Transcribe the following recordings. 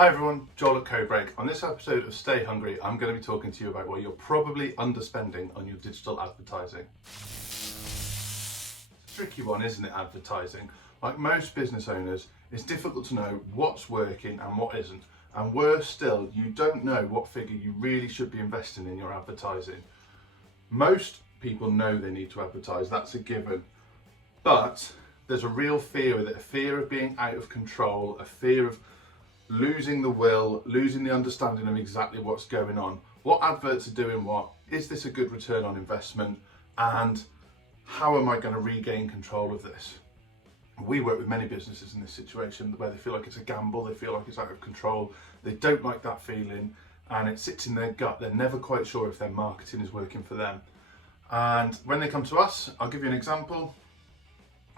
Hi everyone, Joel at CodeBreak. On this episode of Stay Hungry, I'm going to be talking to you about where you're probably underspending on your digital advertising. It's a tricky one, isn't it, advertising? Like most business owners, it's difficult to know what's working and what isn't. And worse still, you don't know what figure you really should be investing in your advertising. Most people know they need to advertise, that's a given. But there's a real fear with it, a fear of being out of control, a fear of losing the will, losing the understanding of exactly what's going on. What adverts are doing what? Is this a good return on investment? And how am I going to regain control of this? We work with many businesses in this situation where they feel like it's a gamble, they feel like it's out of control, they don't like that feeling, and it sits in their gut. They're never quite sure if their marketing is working for them. And when they come to us, I'll give you an example.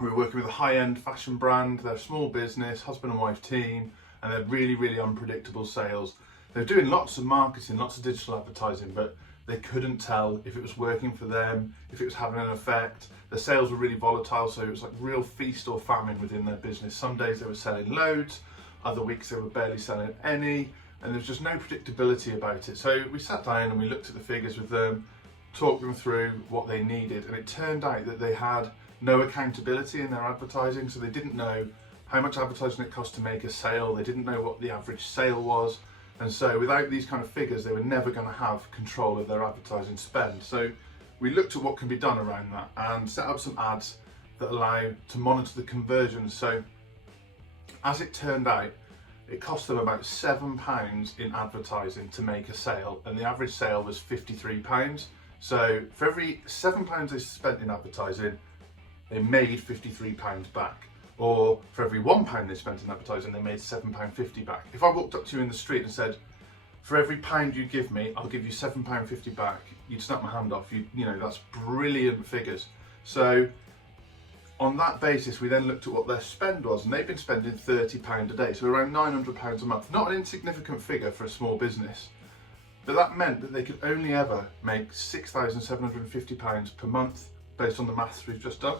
We're working with a high-end fashion brand, they're a small business, husband and wife team, and they're really unpredictable sales. They're doing lots of marketing, lots of digital advertising, but they couldn't tell if it was working for them, if it was having an effect. The sales were really volatile, so it was like real feast or famine within their business. Some days they were selling loads, other weeks they were barely selling any, and there's just no predictability about it. So we sat down and we looked at the figures with them, talked them through what they needed, and it turned out that they had no accountability in their advertising, so they didn't know how much advertising it cost to make a sale, they didn't know what the average sale was, and so without these kind of figures they were never going to have control of their advertising spend. So we looked at what can be done around that and set up some ads that allow to monitor the conversions. So as it turned out, it cost them about £7 in advertising to make a sale, and the average sale was £53. So for every £7 they spent in advertising, they made £53 back. Or for every £1 they spent in advertising, they made £7.50 back. If I walked up to you in the street and said, for every pound you give me, I'll give you £7.50 back, you'd snap my hand off. You know, that's brilliant figures. So on that basis, we then looked at what their spend was, and they've been spending £30 a day, so around £900 a month. Not an insignificant figure for a small business, but that meant that they could only ever make £6,750 per month based on the maths we've just done.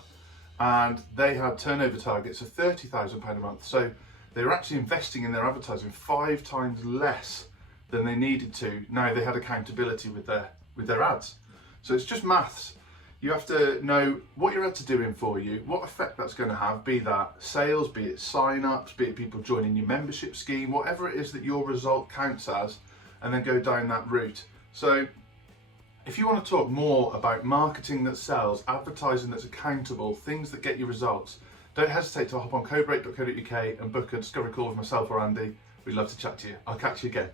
And they had turnover targets of £30,000 a month. So they were actually investing in their advertising 5 times less than they needed to. Now they had accountability with their ads. So it's just maths. You have to know what your ads are doing for you, what effect that's going to have, be that sales, be it sign-ups, be it people joining your membership scheme, whatever it is that your result counts as, and then go down that route. So if you want to talk more about marketing that sells, advertising that's accountable, things that get you results, don't hesitate to hop on codebreak.co.uk and book a discovery call with myself or Andy. We'd love to chat to you. I'll catch you again.